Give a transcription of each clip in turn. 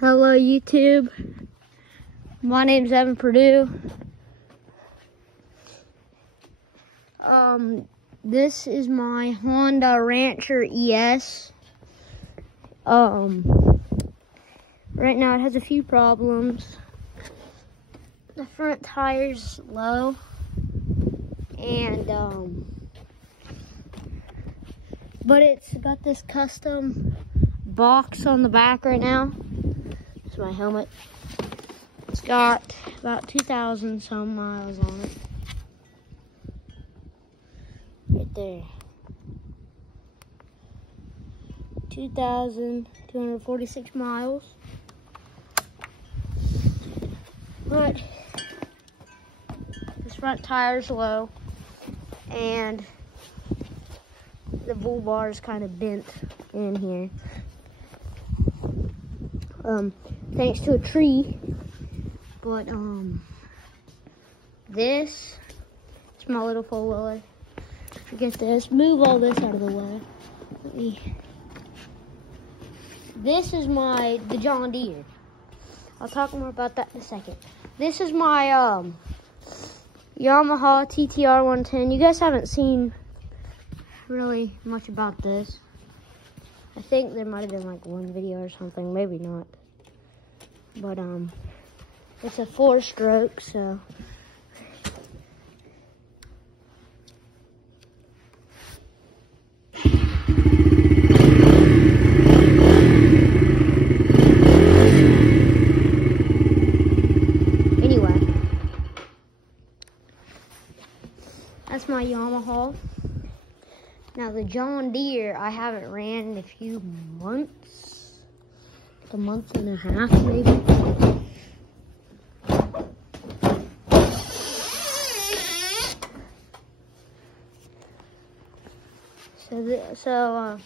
Hello YouTube, my name's Evan Purdue. This is my Honda Rancher ES. Right now it has a few problems. The front tire's low, and but it's got this custom box on the back right now. It's my helmet. It's got about 2,000 some miles on it. Right there. 2,246 miles. But this front tire's low, and the bull bar is kind of bent in here. Thanks to a tree. But this is my little four-wheeler. Forget this. Move all this out of the way. This is the John Deere. I'll talk more about that in a second. This is my Yamaha TTR 110. You guys haven't seen really much about this. I think there might have been like one video or something, maybe not. But it's a 4-stroke, so anyway, that's my Yamaha. Now the John Deere I haven't ran in a few months, like a month and a half maybe. So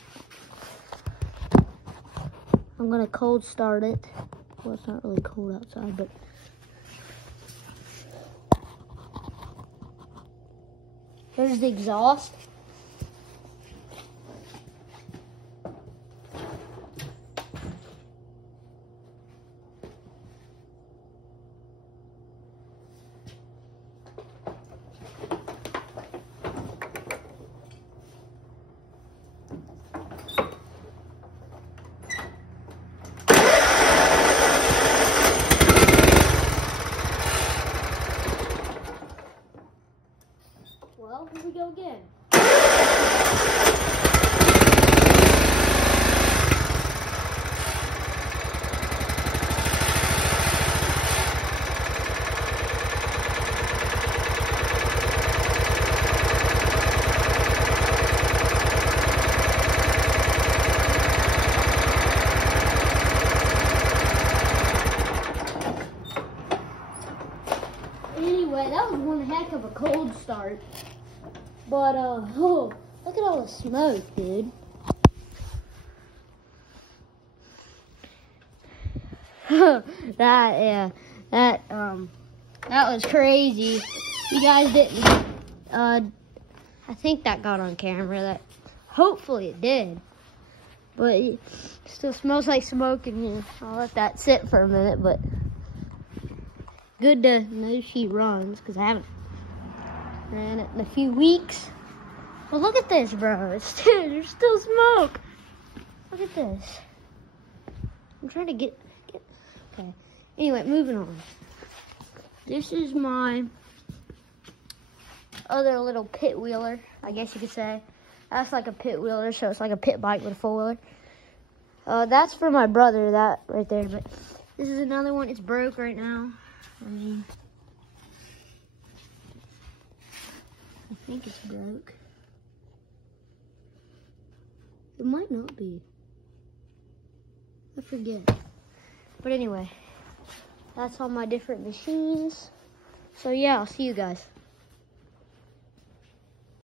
I'm gonna cold start it. Well, it's not really cold outside, but there's the exhaust. Well, here we go again. Anyway, that was one heck of a cold start. But, oh, look at all the smoke, dude. That was crazy. You guys didn't, I think that got on camera. Hopefully it did. But it still smells like smoke in here. I'll let that sit for a minute, but good to know she runs, because I haven't ran it in a few weeks. Well, look at this, bro. There's still smoke. Look at this. I'm trying to get. Okay. Anyway, moving on. This is my other little pit wheeler, I guess you could say. That's like a pit wheeler, so it's like a pit bike with a four-wheeler. That's for my brother, that right there. But this is another one. It's broke right now. I think it's broke. It might not be. I forget. But anyway, that's all my different machines. So yeah, I'll see you guys.